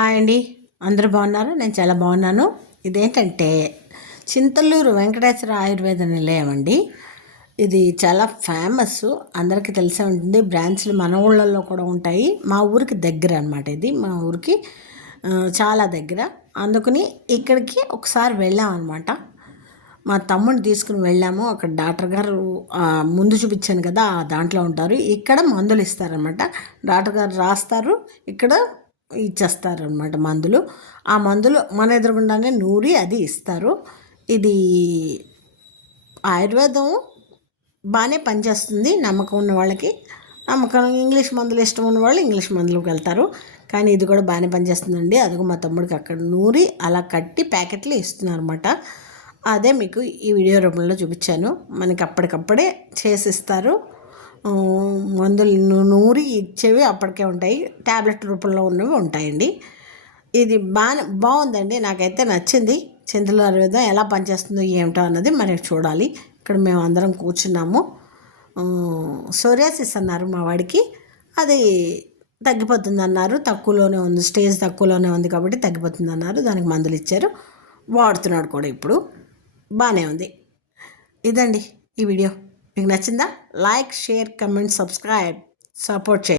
Hi అండి, అందరూ బాగున్నారు? నేను చాలా బాగున్నాను. ఇదేంటంటే చింతల్లూరు వెంకటేశ్వర ఆయుర్వేద నిలయం అండి. ఇది చాలా ఫేమస్, అందరికీ తెలిసే ఉంటుంది. బ్రాంచ్లు మన ఊళ్ళల్లో కూడా ఉంటాయి. మా ఊరికి దగ్గర అనమాట. ఇది మా ఊరికి చాలా దగ్గర. అందుకని ఇక్కడికి ఒకసారి వెళ్ళాం అనమాట. మా తమ్ముడిని తీసుకుని వెళ్ళాము. అక్కడ డాక్టర్ గారు ముందు చూపించాను కదా, దాంట్లో ఉంటారు. ఇక్కడ మందులు ఇస్తారనమాట. డాక్టర్ గారు రాస్తారు, ఇక్కడ ఇచ్చేస్తారనమాట మందులు. ఆ మందులు మన ఎదురుగుండానే నూరి అది ఇస్తారు. ఇది ఆయుర్వేదం బాగానే పనిచేస్తుంది. నమ్మకం ఉన్న వాళ్ళకి నమ్మకం, ఇంగ్లీష్ మందులు ఇష్టం ఉన్న వాళ్ళు ఇంగ్లీష్ మందులకు వెళ్తారు. కానీ ఇది కూడా బాగానే పనిచేస్తుందండి. అదిగో మా తమ్ముడికి అక్కడ నూరి అలా కట్టి ప్యాకెట్లు ఇస్తున్నారు అనమాట. అదే మీకు ఈ వీడియో రూపంలో చూపించాను. మనకి అప్పటికప్పుడే చేసిస్తారు. మందులు నూరి ఇచ్చేవి అప్పటికే ఉంటాయి, ట్యాబ్లెట్ రూపంలో ఉన్నవి ఉంటాయండి. ఇది బాగుందండి, నాకైతే నచ్చింది. చింతల ఆయుర్వేదం ఎలా పనిచేస్తుందో ఏమిటో అన్నది మరి చూడాలి. ఇక్కడ మేము అందరం కూర్చున్నాము. సోరియాసిస్ అన్నారు మా వాడికి, అది తగ్గిపోతుంది అన్నారు. తక్కువలోనే ఉంది, స్టేజ్ తక్కువలోనే ఉంది కాబట్టి తగ్గిపోతుంది అన్నారు. దానికి మందులు ఇచ్చారు, వాడుతున్నాడు కూడా ఇప్పుడు. బాగానే ఉంది. ఇదండి ఈ వీడియో. మీకు నచ్చిందా? Like, share, comment, subscribe, support చేయండి.